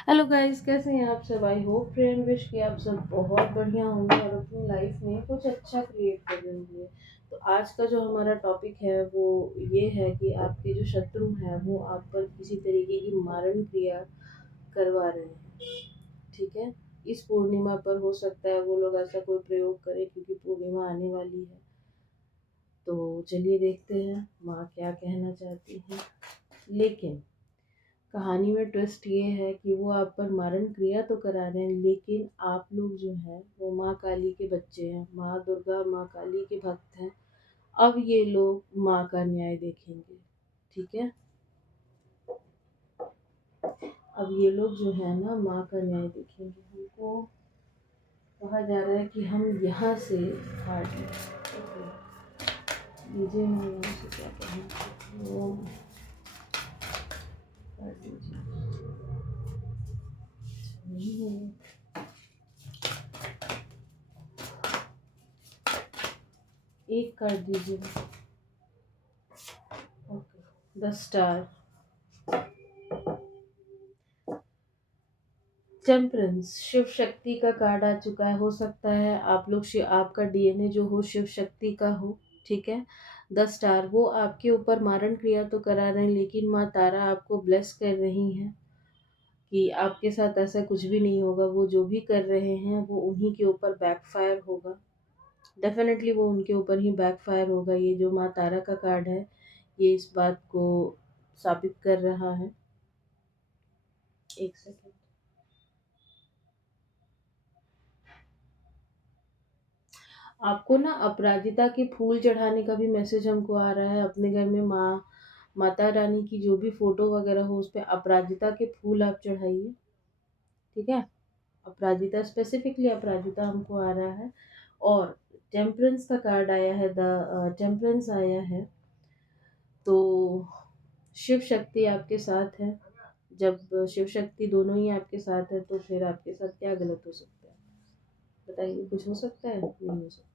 Hello guys, कैसे हैं आप सब। I hope pray and wish कि आप सब बहुत बढ़िया होंगे और अपनी लाइफ में कुछ अच्छा क्रिएट कर रहे होंगे। तो आज का जो हमारा टॉपिक है वो ये है कि आपके जो शत्रु हैं वो आप पर किसी तरीके की मारण क्रिया करवा रहे हैं। ठीक है। इस पूर्णिमा पर हो सकता है वो लोग ऐसा कोई प्रयोग करें क्योंकि पूर्णिमा आने वाली है। तो चलिए देखते हैं माँ क्या कहना चाहती हैं। लेकिन कहानी में ट्विस्ट ये है कि वो आप पर मारण क्रिया तो करा रहे हैं, लेकिन आप लोग जो हैं वो माँ काली के बच्चे हैं, माँ दुर्गा माँ काली के भक्त हैं। अब ये लोग माँ का न्याय देखेंगे। ठीक है। अब ये लोग जो है ना माँ का न्याय देखेंगे। हमको कहा जा रहा है कि हम यहाँ से काट लें। ओके, दीजिए मैं यहाँ से क्या कहूँ वो काट दीजिए। नहीं है, एक काट दीजिए। Okay, 10 star. Temperance, Shiv Shakti का कार्ड आ चुका है। हो सकता है आप लोग आपका डीएनए जो हो शिव शक्ति का हो। ठीक है। 10 स्टार, वो आपके ऊपर मारण क्रिया तो करा रहे हैं, लेकिन माँ तारा आपको ब्लेस कर रही हैं कि आपके साथ ऐसा कुछ भी नहीं होगा। वो जो भी कर रहे हैं वो उन्हीं के ऊपर बैकफायर होगा। डेफिनेटली वो उनके ऊपर ही बैकफायर होगा। ये जो माँ तारा का कार्ड है ये इस बात को साबित कर रहा है। एक सेकेंड। आपको ना अपराजिता के फूल चढ़ाने का भी मैसेज हमको आ रहा है। अपने घर में माता रानी की जो भी फोटो वगैरह हो उस पर अपराजिता के फूल आप चढ़ाइए। ठीक है। अपराजिता, स्पेसिफिकली अपराजिता हमको आ रहा है। और टेम्परेंस का कार्ड आया है, द टेम्परेंस आया है। तो शिव शक्ति आपके साथ है। जब शिव शक्ति दोनों ही आपके साथ है तो फिर आपके साथ क्या गलत हो सकता है बताइए। कुछ हो सकता है? नहीं हो सकता है।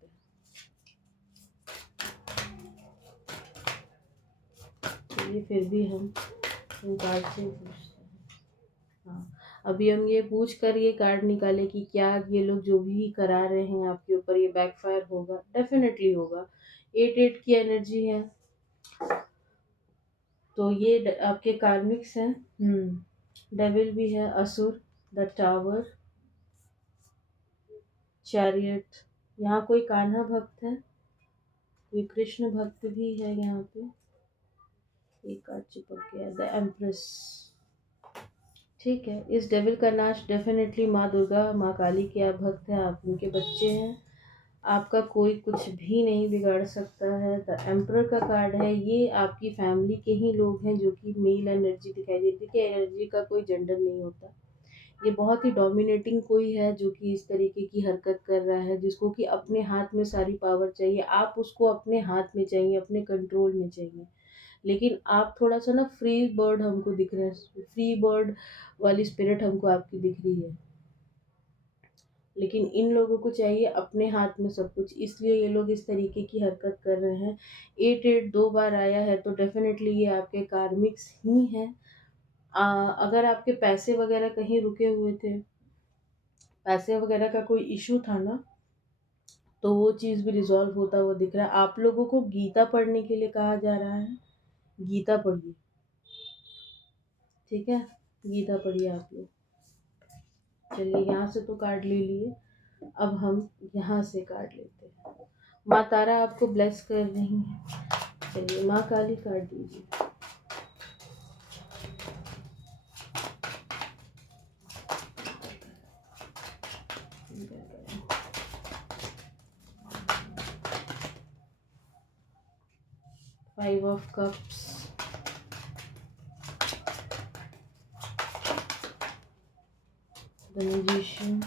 चलिए फिर भी हम इन कार्ड से पूछते हैं। हाँ, अभी हम ये पूछ कर ये कार्ड निकाले कि क्या ये लोग जो भी करा रहे हैं आपके ऊपर ये बैकफायर होगा। डेफिनेटली होगा। 8 की एनर्जी है तो ये आपके कार्मिक्स हैं। डेविल भी है, असुर, द टावर, चैरियट। यहाँ कोई कान्हा भक्त है, कोई कृष्ण भक्त भी है यहाँ पे। एक कार्ड चिपक गया, द एम्प्रेस। ठीक है। इस डेविल का नाश डेफिनेटली माँ दुर्गा माँ काली के आप भक्त हैं, आप उनके बच्चे हैं। आपका कोई कुछ भी नहीं बिगाड़ सकता है। द एम्परर का कार्ड है। ये आपकी फैमिली के ही लोग हैं जो कि मेल एनर्जी दिखाई देती है कि एनर्जी का कोई जेंडर नहीं होता। ये बहुत ही डोमिनेटिंग कोई है जो कि इस तरीके की हरकत कर रहा है, जिसको कि अपने हाथ में सारी पावर चाहिए। आप उसको अपने हाथ में चाहिए, अपने कंट्रोल में चाहिए। लेकिन आप थोड़ा सा ना फ्री बर्ड हमको दिख रहे हैं, फ्री बर्ड वाली स्पिरिट हमको आपकी दिख रही है। लेकिन इन लोगों को चाहिए अपने हाथ में सब कुछ, इसलिए ये लोग इस तरीके की हरकत कर रहे हैं। 8 2 बार आया है तो डेफिनेटली ये आपके कार्मिक्स ही हैं। अगर आपके पैसे वगैरह कहीं रुके हुए थे, पैसे वगैरह का कोई इशू था ना, तो वो चीज़ भी रिजॉल्व होता हुआ दिख रहा है। आप लोगों को गीता पढ़ने के लिए कहा जा रहा है। गीता पढ़िए। ठीक है। गीता पढ़िए आप लोग। चलिए, यहाँ से तो कार्ड ले लिए, अब हम यहाँ से कार्ड लेते हैं। माँ तारा आपको ब्लेस कर रही हैं। चलिए, माँ काली कार्ड दीजिए। 5 of cups, the magician,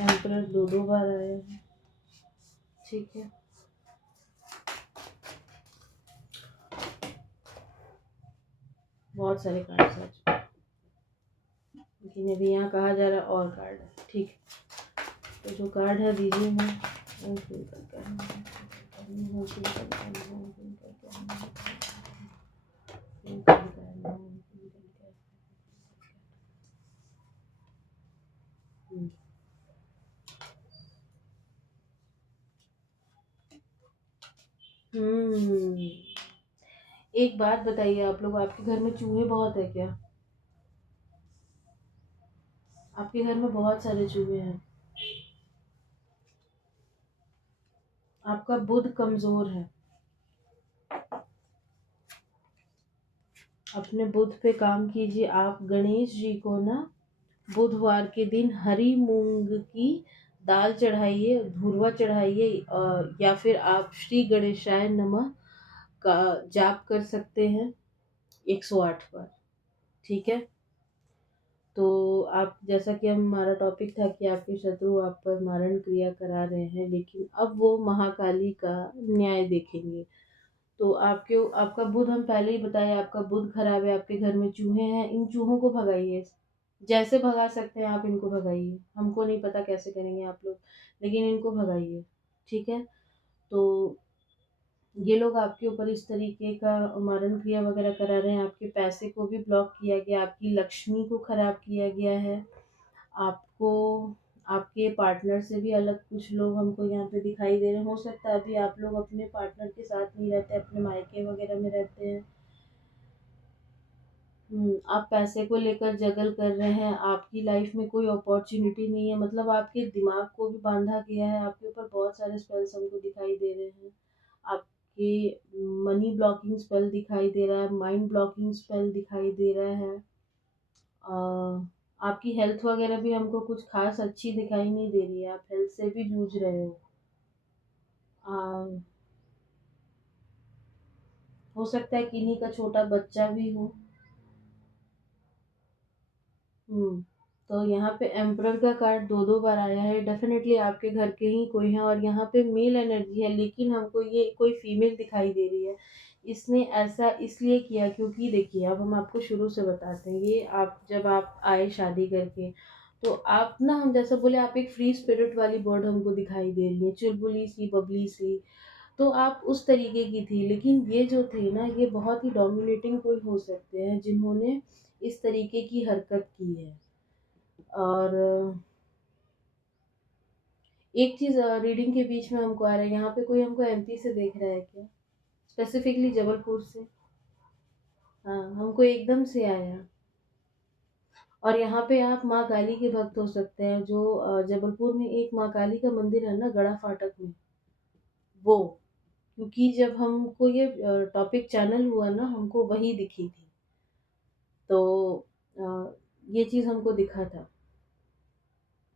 emperor 2 2 बार आया है। ठीक है। बहुत सारे कार्ड आ चुके हैं, लेकिन अभी यहाँ कहा जा रहा है और कार्ड है। ठीक है। तो जो कार्ड है दीजिए, मैं फिल करके हम्म। एक बात बताइए, आप लोग, आपके घर में चूहे बहुत है क्या? आपके घर में बहुत सारे चूहे हैं। आपका बुध कमजोर है। अपने बुध पे काम कीजिए। आप गणेश जी को ना बुधवार के दिन हरी मूंग की दाल चढ़ाइए, धूर्वा चढ़ाइए, या फिर आप श्री गणेशाय नमः का जाप कर सकते हैं 108 बार। ठीक है। तो आप, जैसा कि हमारा टॉपिक था कि आपके शत्रु आप पर मारण क्रिया करा रहे हैं, लेकिन अब वो महाकाली का न्याय देखेंगे। तो आपके आपका बुध, हम पहले ही बताए, आपका बुध खराब है, आपके घर में चूहे हैं, इन चूहों को भगाइए। जैसे भगा सकते हैं आप इनको भगाइए। हमको नहीं पता कैसे करेंगे आप लोग, लेकिन इनको भगाइए। ठीक है। तो ये लोग आपके ऊपर इस तरीके का मारण क्रिया वगैरह करा रहे हैं, आपके पैसे को भी ब्लॉक किया गया, आपकी लक्ष्मी को खराब किया गया है। आपको, आपके पार्टनर से भी अलग कुछ लोग हमको यहाँ पे दिखाई दे रहे हैं। हो सकता है अभी आप लोग अपने पार्टनर के साथ नहीं रहते, अपने मायके वगैरह में रहते हैं। आप पैसे को लेकर जगल कर रहे हैं, आपकी लाइफ में कोई अपॉर्चुनिटी नहीं है, मतलब आपके दिमाग को भी बांधा गया है। आपके ऊपर बहुत सारे स्पेल्स हमको दिखाई दे रहे हैं। आपके मनी ब्लॉकिंग स्पेल दिखाई दे रहा है, माइंड ब्लॉकिंग स्पेल दिखाई दे रहा है। आपकी हेल्थ वगैरह भी हमको कुछ खास अच्छी दिखाई नहीं दे रही है, आप हेल्थ से भी जूझ रहे हो। हो सकता है किन्हीं का छोटा बच्चा भी हो। हम्म। तो यहाँ पे एम्परर का कार्ड दो दो बार आया है, डेफिनेटली आपके घर के ही कोई है, और यहाँ पे मेल एनर्जी है, लेकिन हमको ये कोई फीमेल दिखाई दे रही है। इसने ऐसा इसलिए किया क्योंकि देखिए, अब हम आपको शुरू से बताते हैं। ये आप जब आप आए शादी करके, तो आप ना, हम जैसा बोले, आप एक फ्री स्पिरिट वाली बर्ड हमको दिखाई दे रही है, चुलबुली सी, बबली सी। तो आप उस तरीके की थी, लेकिन ये जो थे ना, ये बहुत ही डोमिनेटिंग कोई हो सकते हैं जिन्होंने इस तरीके की हरकत की है। और एक चीज रीडिंग के बीच में हमको आ रहा है, यहाँ पे कोई हमको एमपी से देख रहा है क्या? स्पेसिफिकली जबलपुर से। हाँ, हमको एकदम से आया। और यहाँ पे आप माँ काली के भक्त हो सकते हैं, जो जबलपुर में एक माँ काली का मंदिर है ना, गड़ा फाटक में, वो। क्योंकि जब हमको ये टॉपिक चैनल हुआ ना, हमको वही दिखी थी। तो अ, ये चीज़ हमको दिखा था।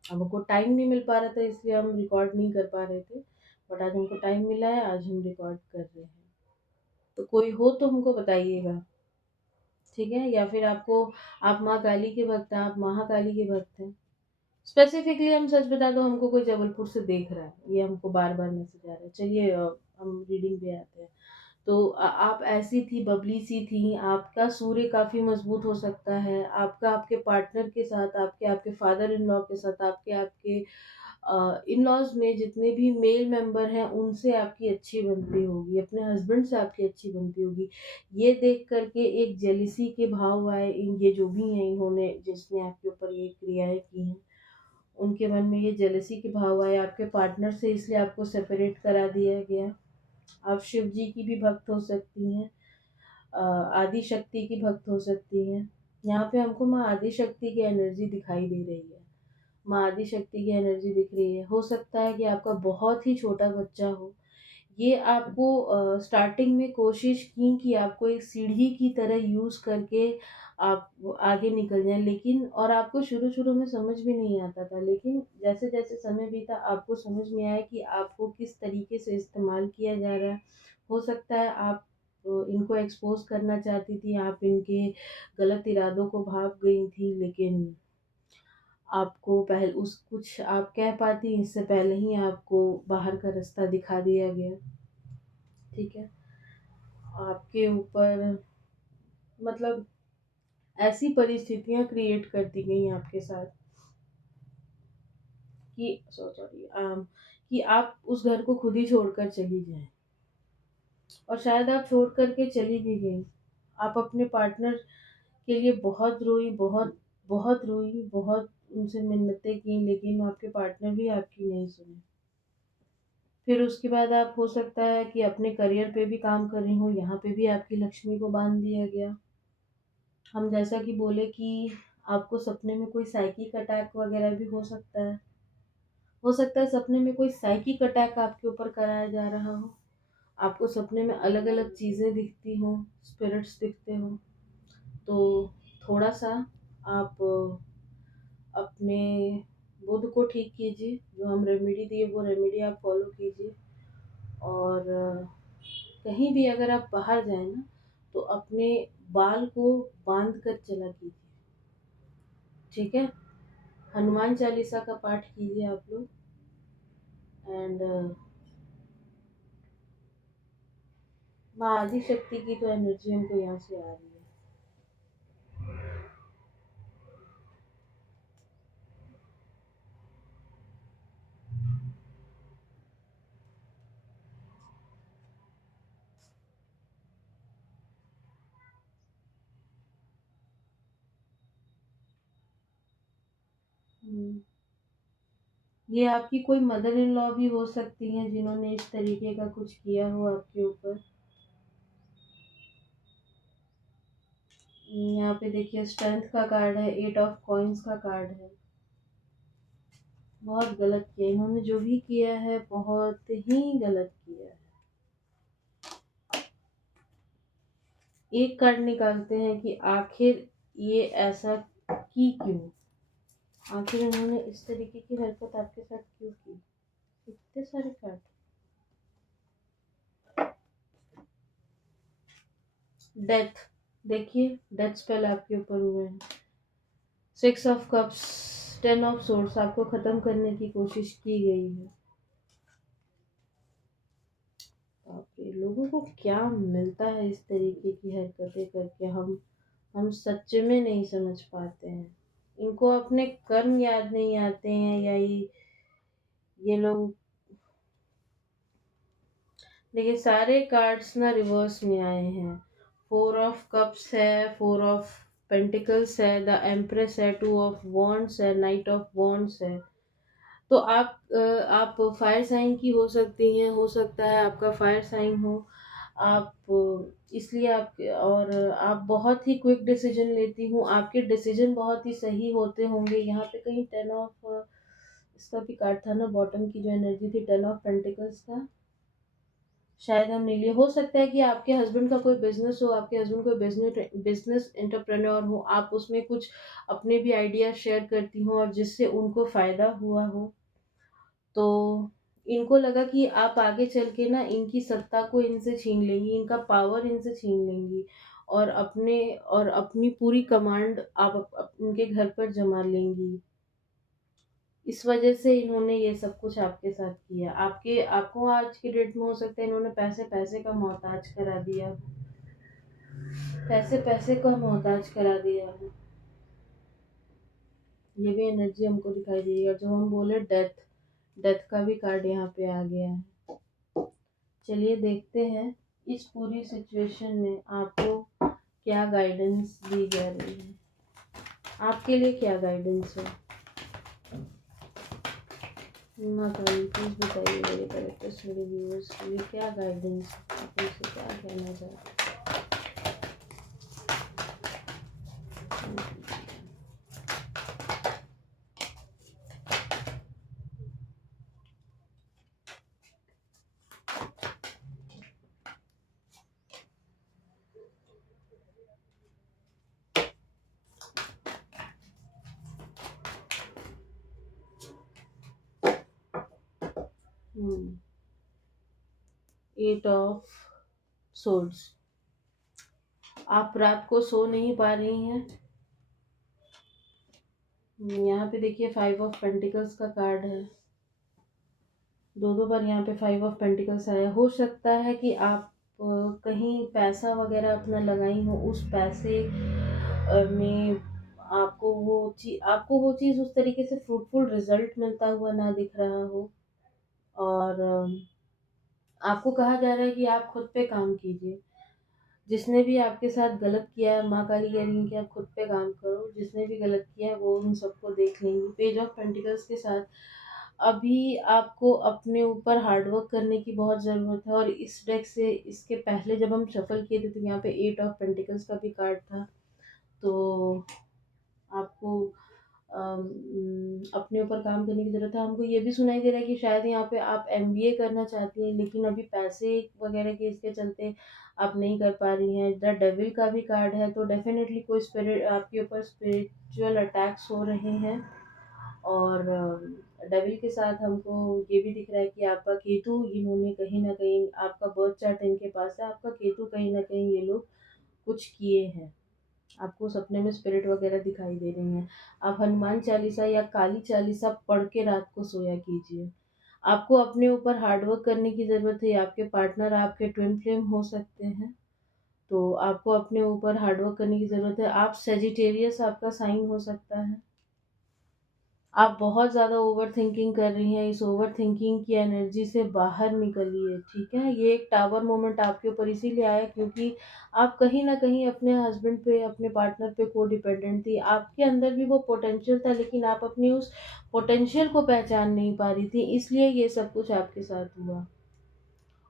अब हमको टाइम नहीं मिल पा रहा था, इसलिए हम रिकॉर्ड नहीं कर पा रहे थे। बट आज हमको टाइम मिला है, आज हम रिकॉर्ड कर रहे हैं। तो कोई हो तो हमको बताइएगा। ठीक है। या फिर आपको, आप माँ काली के भक्त हैं, आप महाकाली के भक्त हैं। स्पेसिफिकली हम सच बता दो, हमको कोई जबलपुर से देख रहा है, ये हमको बार बार मैसेज आ रहा है। चलिए हम रीडिंग पे आते हैं। तो आप ऐसी थी, बबली सी थी, आपका सूर्य काफ़ी मजबूत हो सकता है, आपका आपके पार्टनर के साथ, आपके आपके फादर इन लॉ के साथ, आपके आपके इन लॉज में जितने भी मेल मेंबर हैं, उनसे आपकी अच्छी बनती होगी, अपने हस्बैंड से आपकी अच्छी बनती होगी। ये देख करके एक जेलिसी के भाव आए, इन ये जो भी हैं, इन्होंने जिसने आपके ऊपर ये क्रियाएं की हैं, उनके मन में ये जेलसी के भाव आए आपके पार्टनर से, इसलिए आपको सेपरेट करा दिया गया। आप शिव जी की भी भक्त हो सकती हैं, आदि शक्ति की भक्त हो सकती हैं। यहाँ पे हमको माँ आदि शक्ति की एनर्जी दिखाई दे रही है। माँ आदि शक्ति की एनर्जी दिख रही है। हो सकता है कि आपका बहुत ही छोटा बच्चा हो। ये आपको स्टार्टिंग में कोशिश की कि आपको एक सीढ़ी की तरह यूज़ करके आप आगे निकल जाएं, लेकिन, और आपको शुरू शुरू में समझ भी नहीं आता था, लेकिन जैसे जैसे समय बीता आपको समझ में आया कि आपको किस तरीके से इस्तेमाल किया जा रहा है। हो सकता है आप इनको एक्सपोज करना चाहती थी, आप इनके गलत इरादों को भाप गई थी, लेकिन आपको पहले उस कुछ आप कह पाती, इससे पहले ही आपको बाहर का रास्ता दिखा दिया गया। ठीक है। आपके ऊपर, मतलब, ऐसी परिस्थितियां क्रिएट कर दी गई आपके साथ कि, सॉरी, कि आप उस घर को खुद ही छोड़कर चली जाएं। और शायद आप छोड़ कर के चली भी गई। आप अपने पार्टनर के लिए बहुत रोई, बहुत बहुत रोई, बहुत उनसे मिन्नतें की, लेकिन आपके पार्टनर भी आपकी नहीं सुने। फिर उसके बाद आप हो सकता है कि अपने करियर पे भी काम कर रही हो, यहाँ पे भी आपकी लक्ष्मी को बाँध दिया गया। हम जैसा कि बोले कि आपको सपने में कोई साइकिक अटैक वगैरह भी हो सकता है। हो सकता है सपने में कोई साइकिक अटैक आपके ऊपर कराया जा रहा हो। आपको सपने में अलग-अलग चीज़ें दिखती हों, स्पिरिट्स दिखते हों। तो थोड़ा-सा आप अपने बुध को ठीक कीजिए, जो हम रेमेडी दिए वो रेमेडी आप फ़ॉलो कीजिए। और कहीं भी अगर आप बाहर जाएँ ना, तो अपने बाल को बाँध कर चला कीजिए, ठीक है? हनुमान चालीसा का पाठ कीजिए आप लोग। एंड माँ आदिशक्ति की तो एनर्जी हमको यहाँ से आ रही है। हुँ। ये आपकी कोई मदर इन लॉ भी हो सकती हैं जिन्होंने इस तरीके का कुछ किया हो आपके ऊपर। यहाँ पे देखिए स्ट्रेंथ का कार्ड है, 8 ऑफ कॉइन्स का कार्ड है। बहुत गलत किया इन्होंने, जो भी किया है बहुत ही गलत किया है। एक कार्ड निकालते हैं कि आखिर ये ऐसा की क्यों? आखिर इन्होंने इस तरीके की हरकत आपके साथ क्यों की? इतने सारे कार्ड। डेथ, देखिए डेथ स्पेल आपके ऊपर हुए हैं। 6 ऑफ कप्स, 10 ऑफ सोर्ड्स, आपको ख़त्म करने की कोशिश की गई है। बाप रे! लोगों को क्या मिलता है इस तरीके की हरकतें करके, हम सच में नहीं समझ पाते हैं। इनको अपने कर्म याद नहीं आते हैं, या ये लोग देखिए सारे कार्ड्स ना रिवर्स में आए हैं। 4 ऑफ कप्स है, 4 ऑफ पेंटिकल्स है, द एम्प्रेस है, 2 ऑफ वॉन्ड्स है, नाइट ऑफ वॉन्ड्स है। तो आप फायर साइन की हो सकती हैं, हो सकता है आपका फायर साइन हो। आप इसलिए आप, और आप बहुत ही क्विक डिसीजन लेती हूँ, आपके डिसीजन बहुत ही सही होते होंगे। यहाँ पे कहीं 10 ऑफ इसका भी कार्ड था ना, बॉटम की जो एनर्जी थी, 10 ऑफ पेंटिकल्स का। शायद हम नहीं लिए, हो सकता है कि आपके हस्बैंड का कोई बिजनेस हो, आपके हस्बैंड कोई बिजनेस एंटरप्रेन्योर हो, आप उसमें कुछ अपने भी आइडिया शेयर करती हो और जिससे उनको फायदा हुआ हो। तो इनको लगा कि आप आगे चल के ना इनकी सत्ता को इनसे छीन लेंगी, इनका पावर इनसे छीन लेंगी, और अपनी पूरी कमांड आप उनके घर पर जमा लेंगी। इस वजह से इन्होंने ये सब कुछ आपके साथ किया। आपको आज की डेट में हो सकता है इन्होंने पैसे का मोहताज करा दिया हो, पैसे का मोहताज करा दिया हो। ये भी एनर्जी हमको दिखाई दे रही है। और जो हम बोले डेथ, डेथ का भी कार्ड यहाँ पे आ गया है। चलिए देखते हैं इस पूरी सिचुएशन में आपको क्या गाइडेंस दी जा रही है, आपके लिए क्या गाइडेंस है। माता रानी प्लीज बताइए मेरे करेक्टर्स, मेरे व्यूअर्स के लिए क्या गाइडेंस, आप उनसे क्या कहना चाहते हैं? 8 ऑफ सोर्ड्स, आप रात को सो नहीं पा रही हैं। यहाँ पे देखिए 5 ऑफ पेंटिकल्स का कार्ड है। दो बार यहाँ पे 5 ऑफ पेंटिकल्स आया। हो सकता है कि आप कहीं पैसा वगैरह अपना लगाई हो, उस पैसे में आपको वो चीज़ उस तरीके से फ्रूटफुल रिजल्ट मिलता हुआ ना दिख रहा हो। और आपको कहा जा रहा है कि आप खुद पे काम कीजिए। जिसने भी आपके साथ गलत किया है, माँ काली कह रही है कि आप खुद पे काम करो। जिसने भी गलत किया है वो उन सबको देख लेंगी। पेज ऑफ पेंटिकल्स के साथ अभी आपको अपने ऊपर हार्ड वर्क करने की बहुत ज़रूरत है। और इस डेक से इसके पहले जब हम शफल किए थे तो यहाँ पे 8 ऑफ पेंटिकल्स का भी कार्ड था। तो आपको अपने ऊपर काम करने की ज़रूरत है। हमको ये भी सुनाई दे रहा है कि शायद यहाँ पे आप एमबीए करना चाहती हैं, लेकिन अभी पैसे वगैरह के इसके चलते आप नहीं कर पा रही हैं। द डेविल का भी कार्ड है, तो डेफिनेटली कोई स्पिरिट आपके ऊपर स्पिरिचुअल अटैक्स हो रहे हैं। और डेविल के साथ हमको ये भी दिख रहा है कि आपका केतु, इन्होंने कहीं ना कहीं, आपका बर्थ चार्ट इनके पास है, आपका केतु कहीं ना कहीं ये लोग कुछ किए हैं। आपको सपने में स्पिरिट वगैरह दिखाई दे रही हैं। आप हनुमान चालीसा या काली चालीसा पढ़ के रात को सोया कीजिए। आपको अपने ऊपर हार्डवर्क करने की ज़रूरत है। आपके पार्टनर आपके ट्विन फ्लेम हो सकते हैं, तो आपको अपने ऊपर हार्डवर्क करने की ज़रूरत है। आप सेजिटेरियस आपका साइन हो सकता है। आप बहुत ज़्यादा ओवर थिंकिंग कर रही हैं। इस ओवर थिंकिंग की एनर्जी से बाहर निकलिए, ठीक है। ये एक टावर मोमेंट आपके ऊपर इसीलिए आया क्योंकि आप कहीं ना कहीं अपने हस्बैंड पे, अपने पार्टनर पे को डिपेंडेंट थी। आपके अंदर भी वो पोटेंशियल था, लेकिन आप अपनी उस पोटेंशियल को पहचान नहीं पा रही थी, इसलिए ये सब कुछ आपके साथ हुआ।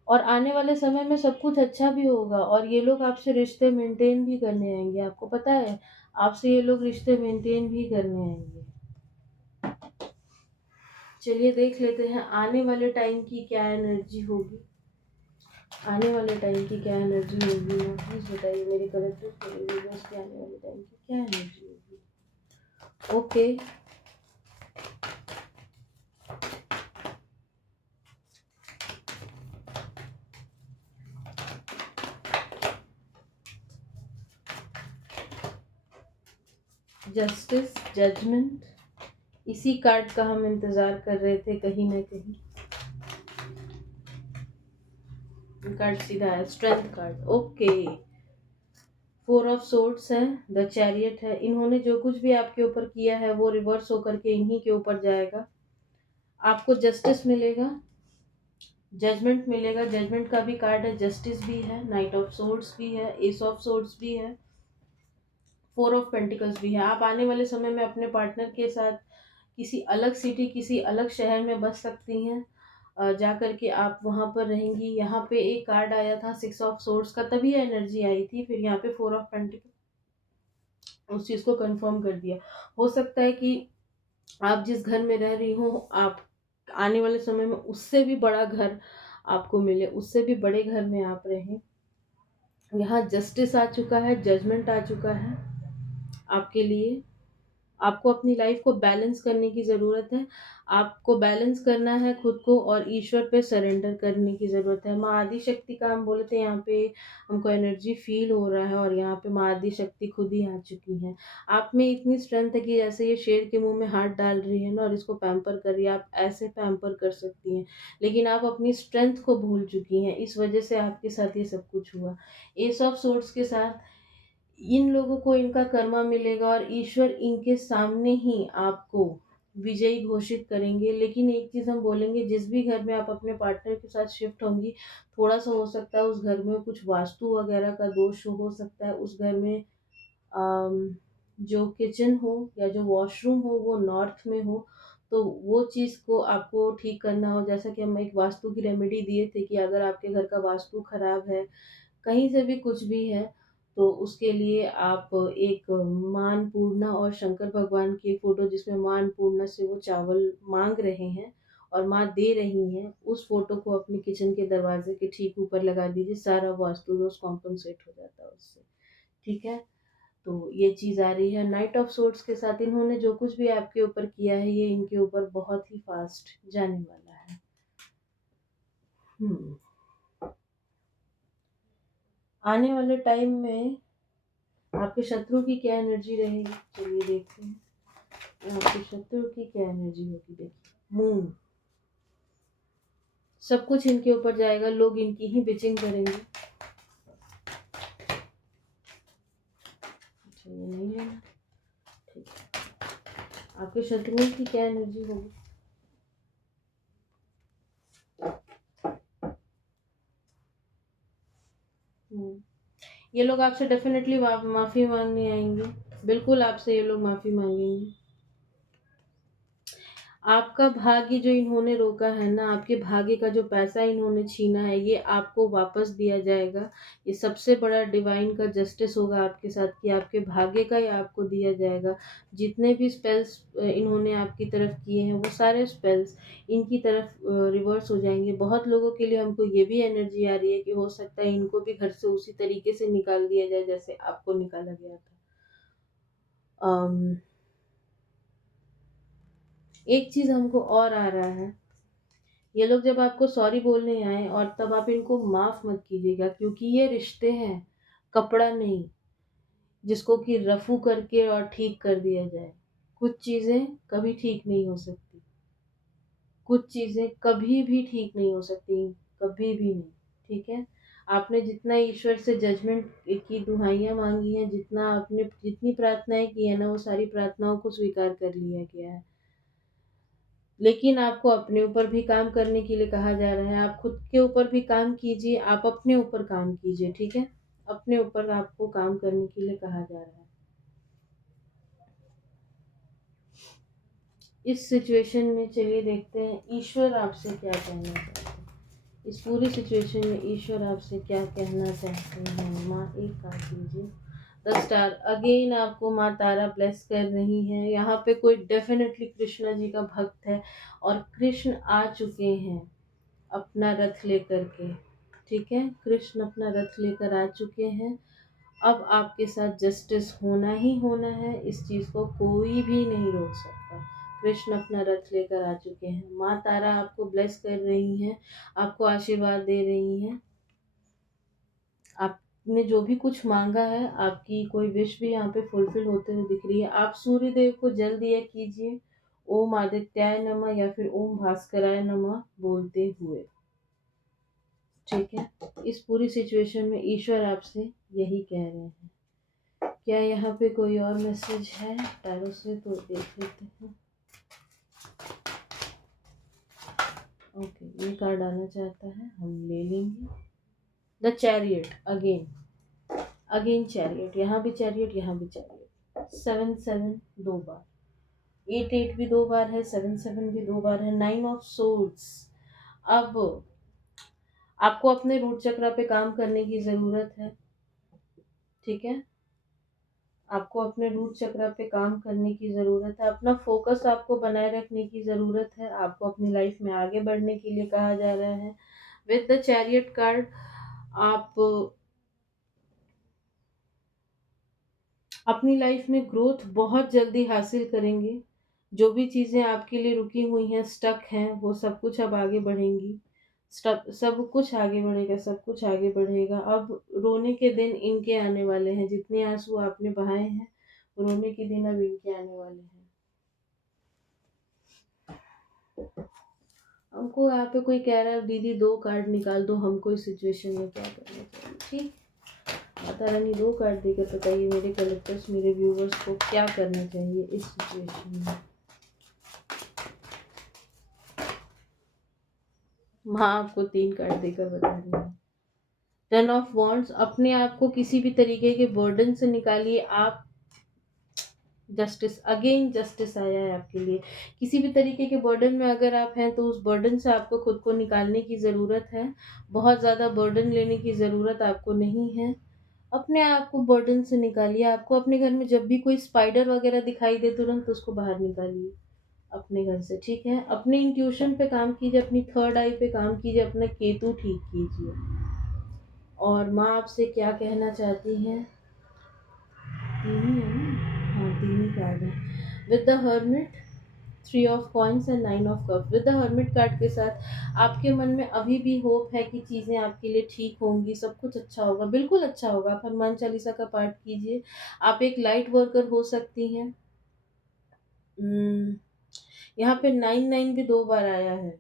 और आने वाले समय में सब कुछ अच्छा भी होगा। और ये लोग आपसे रिश्ते मेंटेन भी करने आएंगे। आपको पता है, आपसे ये लोग रिश्ते मेंटेन भी करने आएंगे। चलिए देख लेते हैं आने वाले टाइम की क्या एनर्जी होगी। आने वाले टाइम की क्या एनर्जी होगी ना, प्लीज बताइए मेरे कलेक्टिव यूनिवर्स की आने वाले टाइम की क्या एनर्जी होगी। ओके, जस्टिस, जजमेंट, इसी कार्ड का हम इंतजार कर रहे थे कहीं ना कहीं। कार्ड सीधा है, strength card. Okay, 4 of swords है, द चैरियट है। इन्होंने जो कुछ भी आपके ऊपर किया है वो रिवर्स होकर के इन्हीं के ऊपर जाएगा। आपको जस्टिस मिलेगा, जजमेंट मिलेगा। जजमेंट का भी कार्ड है, जस्टिस भी है, नाइट ऑफ सोर्ड्स भी है, एस ऑफ सोर्ड्स भी है, 4 ऑफ पेंटिकल्स भी है। आप आने वाले समय में अपने पार्टनर के साथ किसी अलग सिटी, किसी अलग शहर में बस सकती हैं। जा करके आप वहाँ पर रहेंगी। यहाँ पे एक कार्ड आया था 6 ऑफ सोर्ड्स का, तभी एनर्जी आई थी। फिर यहाँ पे 4 ऑफ पेंटिकल उस चीज़ को कंफर्म कर दिया। हो सकता है कि आप जिस घर में रह रही हो, आप आने वाले समय में उससे भी बड़ा घर आपको मिले, उससे भी बड़े घर में आप रहें। यहाँ जस्टिस आ चुका है, जजमेंट आ चुका है आपके लिए। आपको अपनी लाइफ को बैलेंस करने की ज़रूरत है। आपको बैलेंस करना है खुद को, और ईश्वर पे सरेंडर करने की ज़रूरत है। माँ आदि शक्ति का हम बोले थे, यहाँ पे हमको एनर्जी फील हो रहा है, और यहाँ पे माँ आदि शक्ति खुद ही आ चुकी हैं। आप में इतनी स्ट्रेंथ है कि जैसे ये शेर के मुंह में हाथ डाल रही है ना और इसको पैम्पर कर रही है, आप ऐसे पैम्पर कर सकती हैं। लेकिन आप अपनी स्ट्रेंथ को भूल चुकी हैं, इस वजह से आपके साथ ये सब कुछ हुआ। एस ऑफ सोर्ड्स के साथ इन लोगों को इनका कर्मा मिलेगा, और ईश्वर इनके सामने ही आपको विजयी घोषित करेंगे। लेकिन एक चीज़ हम बोलेंगे, जिस भी घर में आप अपने पार्टनर के साथ शिफ्ट होंगी, थोड़ा सा हो सकता है उस घर में कुछ वास्तु वगैरह का दोष हो सकता है। उस घर में जो किचन हो या जो वॉशरूम हो वो नॉर्थ में हो, तो वो चीज़ को आपको ठीक करना हो। जैसा कि हम एक वास्तु की रेमेडी दिए थे कि अगर आपके घर का वास्तु खराब है, कहीं से भी कुछ भी है, तो उसके लिए आप एक माँ अन्नपूर्णा और शंकर भगवान की फ़ोटो, जिसमें माँ अन्नपूर्णा से वो चावल माँग रहे हैं और माँ दे रही हैं, उस फ़ोटो को अपने किचन के दरवाजे के ठीक ऊपर लगा दीजिए। सारा वास्तु दोष कॉम्पनसेट हो जाता है उससे, ठीक है। तो ये चीज़ आ रही है। नाइट ऑफ सोर्ड्स के साथ इन्होंने जो कुछ भी आपके ऊपर किया है, ये इनके ऊपर बहुत ही फास्ट जाने वाला है। आने वाले टाइम में आपके शत्रु की क्या एनर्जी रहेगी, चलिए देखते हैं। आपके शत्रु की क्या एनर्जी होगी, देखिए। मून, सब कुछ इनके ऊपर जाएगा, लोग इनकी ही बिचिंग करेंगे। अच्छा, ये नहीं लेना, ठीक है। आपके शत्रुओं की क्या एनर्जी होगी। हुँ। ये लोग आपसे डेफ़िनेटली माफ़ी माँगने आएँगे। बिल्कुल आपसे ये लोग माफ़ी माँगेंगे। आपका भाग्य जो इन्होंने रोका है ना, आपके भाग्य का जो पैसा इन्होंने छीना है, ये आपको वापस दिया जाएगा। ये सबसे बड़ा डिवाइन का जस्टिस होगा आपके साथ कि आपके भाग्य का ही आपको दिया जाएगा। जितने भी स्पेल्स इन्होंने आपकी तरफ किए हैं, वो सारे स्पेल्स इनकी तरफ रिवर्स हो जाएँगे। बहुत लोगों के लिए हमको ये भी एनर्जी आ रही है कि हो सकता है इनको भी घर से उसी तरीके से निकाल दिया जाए, जैसे आपको निकाला गया था। अम, एक चीज़ हमको और आ रहा है, ये लोग जब आपको सॉरी बोलने आए और तब आप इनको माफ़ मत कीजिएगा, क्योंकि ये रिश्ते हैं, कपड़ा नहीं, जिसको कि रफ़ू करके और ठीक कर दिया जाए। कुछ चीज़ें कभी ठीक नहीं हो सकती, कुछ चीज़ें कभी भी ठीक नहीं हो सकती, कभी भी नहीं, ठीक है? आपने जितना ईश्वर से जजमेंट की दुहाइयाँ माँगी हैं, जितना आपने जितनी प्रार्थनाएँ की हैं ना, वो सारी प्रार्थनाओं को स्वीकार कर लिया गया है। लेकिन आपको अपने ऊपर भी काम करने के लिए कहा जा रहा है। आप खुद के ऊपर भी काम कीजिए, आप अपने ऊपर काम कीजिए, ठीक है? अपने ऊपर आपको काम करने के लिए कहा जा रहा है। इस सिचुएशन में चलिए देखते हैं ईश्वर आपसे क्या कहना चाहते हैं। इस पूरी सिचुएशन में ईश्वर आपसे क्या कहना चाहते हैं? माँ एक कार्ड दीजिए। द स्टार अगेन आपको माँ तारा ब्लेस कर रही हैं। यहाँ पे कोई डेफ़िनेटली कृष्णा जी का भक्त है और कृष्ण आ चुके हैं अपना रथ लेकर के, ठीक है? कृष्ण अपना रथ लेकर आ चुके हैं। अब आपके साथ जस्टिस होना ही होना है, इस चीज़ को कोई भी नहीं रोक सकता। कृष्ण अपना रथ लेकर आ चुके हैं। माँ तारा आपको ब्लेस कर रही हैं, आपको आशीर्वाद दे रही हैं। आपने जो भी कुछ माँगा है, आपकी कोई विश भी यहाँ पे फुलफ़िल होते हुए दिख रही है। आप सूर्य देव को जल दिया कीजिए, ओम आदित्याय नमः या फिर ओम भास्कराय नमः बोलते हुए, ठीक है? इस पूरी सिचुएशन में ईश्वर आपसे यही कह रहे हैं। क्या यहाँ पे कोई और मैसेज है टैरो से, तो देख लेते हैं। ओके, ये कार्ड आना चाहता है, हम ले लेंगे। द चैरियट अगेन चैरियट, यहाँ भी चैरियट, यहाँ भी चैरियट। 7-7 दो बार, 8-8 भी दो बार है, 7-7 भी दो बार है। 9 ऑफ सोर्ड्स। अब आपको अपने रूट चक्र पे काम करने की ज़रूरत है, ठीक है? आपको अपने रूट चक्र पे काम करने की ज़रूरत है, अपना फ़ोकस आपको बनाए रखने की ज़रूरत है, आपको अपनी लाइफ में आगे बढ़ने के लिए कहा जा रहा है। विद द चैरियट कार्ड आप अपनी लाइफ में ग्रोथ बहुत जल्दी हासिल करेंगे। जो भी चीज़ें आपके लिए रुकी हुई हैं, स्टक हैं, वो सब कुछ अब आगे बढ़ेंगी। सब कुछ आगे बढ़ेगा, सब कुछ आगे बढ़ेगा। अब रोने के दिन इनके आने वाले हैं, जितने आँसू आपने बहाए हैं, रोने के दिन अब इनके आने वाले हैं। हमको यहाँ पे कोई कह रहा है दीदी 2 कार्ड निकाल दो, हमको इस सिचुएशन में क्या करना चाहिए? ठीक, माता रानी 2 कार्ड देकर बताइए मेरे कलेक्टर्स, मेरे व्यूवर्स को क्या करना चाहिए इस सिचुएशन में। माँ आपको 3 कार्ड देकर बता रही है। 10 ऑफ वॉन्ड्स, अपने आप को किसी भी तरीके के बर्डन से निकालिए। आप जस्टिस आया है आपके लिए। किसी भी तरीके के बर्डन में अगर आप हैं, तो उस बर्डन से आपको खुद को निकालने की ज़रूरत है। बहुत ज़्यादा बर्डन लेने की ज़रूरत आपको नहीं है। अपने आप को बर्डन से निकालिए। आपको अपने घर में जब भी कोई स्पाइडर वगैरह दिखाई दे, तुरंत उसको बाहर निकालिए अपने घर से, ठीक है? अपने इंट्यूशन पे काम कीजिए, अपनी थर्ड आई पे काम कीजिए, अपना केतु ठीक कीजिए। और माँ आपसे क्या कहना चाहती हैं? 3 ही है ना? हाँ, 3 ही कार्ड है। With the hermit, 3 of coins and 9 of cup. With the hermit card के साथ आपके मन में अभी भी होप है कि चीज़ें आपके लिए ठीक होंगी, सब कुछ अच्छा होगा, बिल्कुल अच्छा होगा। आप हनुमान चालीसा का पाठ कीजिए। आप एक लाइट वर्कर हो सकती हैं। यहाँ पे 9-9 भी 2 बार आया है।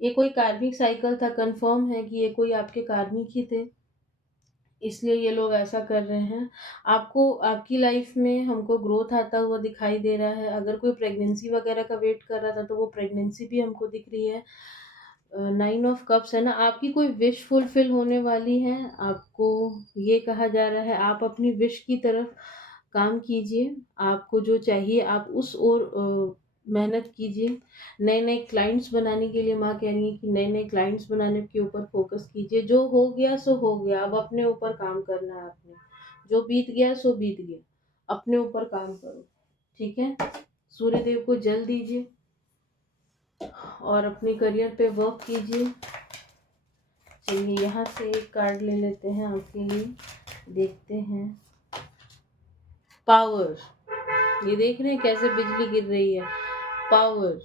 ये कोई कार्मिक साइकिल था, कन्फर्म है कि ये कोई आपके कार्मिक ही थे, इसलिए ये लोग ऐसा कर रहे हैं। आपको आपकी लाइफ में हमको ग्रोथ आता हुआ दिखाई दे रहा है। अगर कोई प्रेगनेंसी वगैरह का वेट कर रहा था, तो वो प्रेगनेंसी भी हमको दिख रही है। नाइन ऑफ कप्स है ना, आपकी कोई विश फुलफिल होने वाली है। आपको ये कहा जा रहा है आप अपनी विश की तरफ काम कीजिए, आपको जो चाहिए आप उस ओर मेहनत कीजिए। नए नए क्लाइंट्स बनाने के लिए माँ कह रही है कि नए नए क्लाइंट्स बनाने के ऊपर फोकस कीजिए। जो हो गया सो हो गया, अब अपने ऊपर काम करना है आपने। जो बीत गया सो बीत गया, अपने ऊपर काम करो। ठीक है, सूर्य देव को जल दीजिए और अपने करियर पे वर्क कीजिए। चलिए यहाँ से एक कार्ड ले लेते हैं आपके लिए, देखते हैं। पावर, ये देख रहे हैं कैसे बिजली गिर रही है। पावर,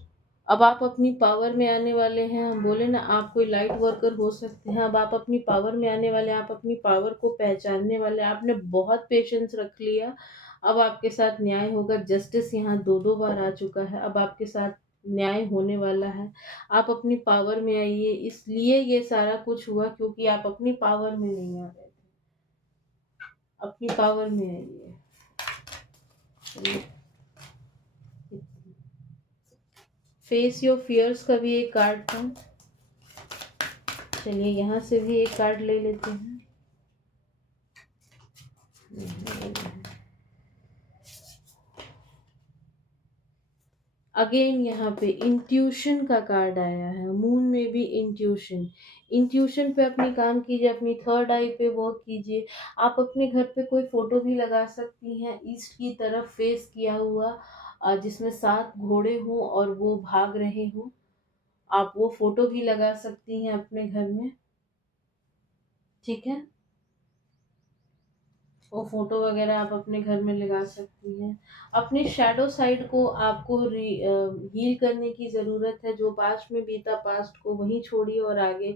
अब आप अपनी पावर में आने वाले हैं। हम बोले ना आप कोई लाइट वर्कर हो सकते हैं, अब आप अपनी पावर में आने वाले हैं, आप अपनी पावर को पहचानने वाले हैं। आपने बहुत पेशेंस रख लिया, अब आपके साथ न्याय होगा। जस्टिस यहाँ दो दो बार आ चुका है, अब आपके साथ न्याय होने वाला है। आप अपनी पावर में आइए, इसलिए ये सारा कुछ हुआ क्योंकि आप अपनी पावर में नहीं आ रहे थे। अपनी पावर में आइए। फेस योर फियर्स का भी एक कार्ड था। चलिए यहाँ से भी एक कार्ड ले लेते हैं। अगेन यहाँ पे इंट्यूशन का कार्ड आया है। मून में भी इंट्यूशन, इंट्यूशन पे अपनी काम कीजिए, अपनी थर्ड आई पे वर्क कीजिए। आप अपने घर पे कोई फोटो भी लगा सकती हैं ईस्ट की तरफ फेस किया हुआ, जिसमें 7 घोड़े हों और वो भाग रहे हों। आप वो फोटो भी लगा सकती हैं अपने घर में। ठीक है, वो फोटो वगैरह आप अपने घर में लगा सकती हैं। अपने शैडो साइड को आपको हील करने की ज़रूरत है। जो पास्ट में बीता, पास्ट को वहीं छोड़िए और आगे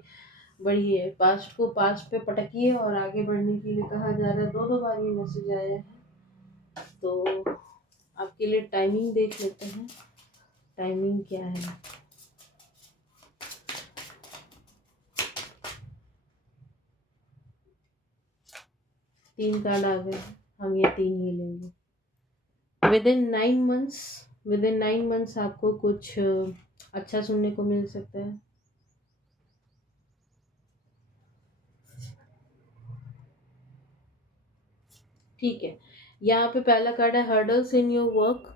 बढ़िए। पास्ट को पास्ट पे पटकिए और आगे बढ़ने के लिए कहा जा रहा है। दो दो बार ये मैसेज आया है, तो आपके लिए टाइमिंग देख लेते हैं। टाइमिंग क्या है? तीन कार्ड आ गए, हम ये तीन ही लेंगे। विद इन 9 मंथ्स आपको कुछ अच्छा सुनने को मिल सकता है। ठीक है, यहाँ पे पहला कार्ड है hurdles in your work,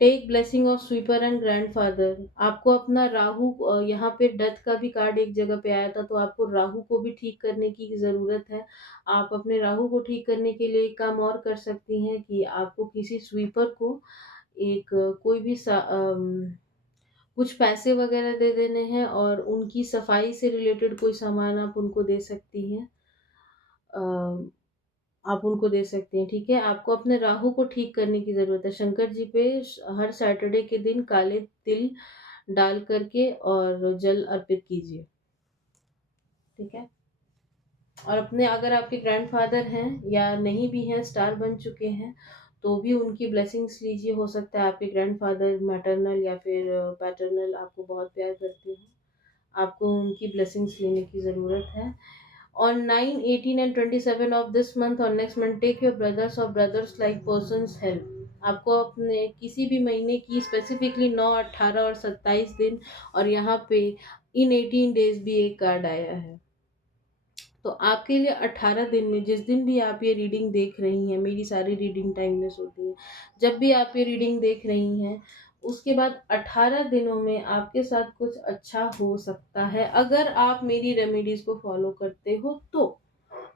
take blessing of sweeper and grandfather. आपको अपना राहु, यहाँ पे डेथ का भी कार्ड एक जगह पे आया था, तो आपको राहु को भी ठीक करने की ज़रूरत है। आप अपने राहु को ठीक करने के लिए एक काम और कर सकती हैं कि आपको किसी स्वीपर को एक कोई भी कुछ पैसे वगैरह दे देने हैं और उनकी सफाई से रिलेटेड कोई सामान आप उनको दे सकती हैं। आप उनको दे सकते हैं। ठीक है, आपको अपने राहु को ठीक करने की ज़रूरत है। शंकर जी पे हर सैटरडे के दिन काले तिल डाल करके और जल अर्पित कीजिए। ठीक है, और अपने अगर आपके ग्रैंडफादर हैं या नहीं भी हैं, स्टार बन चुके हैं, तो भी उनकी ब्लेसिंग्स लीजिए। हो सकता है आपके ग्रैंडफादर मैटरनल या फिर पैटर्नल आपको बहुत प्यार करते हैं, आपको उनकी ब्लेसिंग्स लेने की ज़रूरत है। On 9, 18 and 27 of this month or next month, take your brothers or brothers like persons help. आपको अपने किसी भी महीने की स्पेसिफिकली 9, 18 और 27 दिन, और यहाँ पे इन 18 डेज भी एक कार्ड आया है। तो आपके लिए 18 दिन में, जिस दिन भी आप ये रीडिंग देख रही हैं, मेरी सारी रीडिंग टाइमलेस होती है, जब भी आप ये रीडिंग देख रही हैं उसके बाद 18 दिनों में आपके साथ कुछ अच्छा हो सकता है। अगर आप मेरी रेमेडीज को फॉलो करते हो तो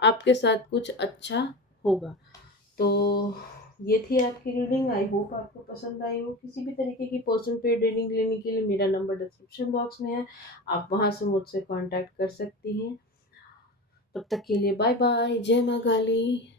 आपके साथ कुछ अच्छा होगा। तो ये थी आपकी रीडिंग। आई होप आपको पसंद आई हो। किसी भी तरीके की पर्सन पेड रीडिंग लेने के लिए मेरा नंबर डिस्क्रिप्शन बॉक्स में है, आप वहां से मुझसे कांटेक्ट कर सकती हैं। तब तक के लिए बाय बाय, जय माँ काली।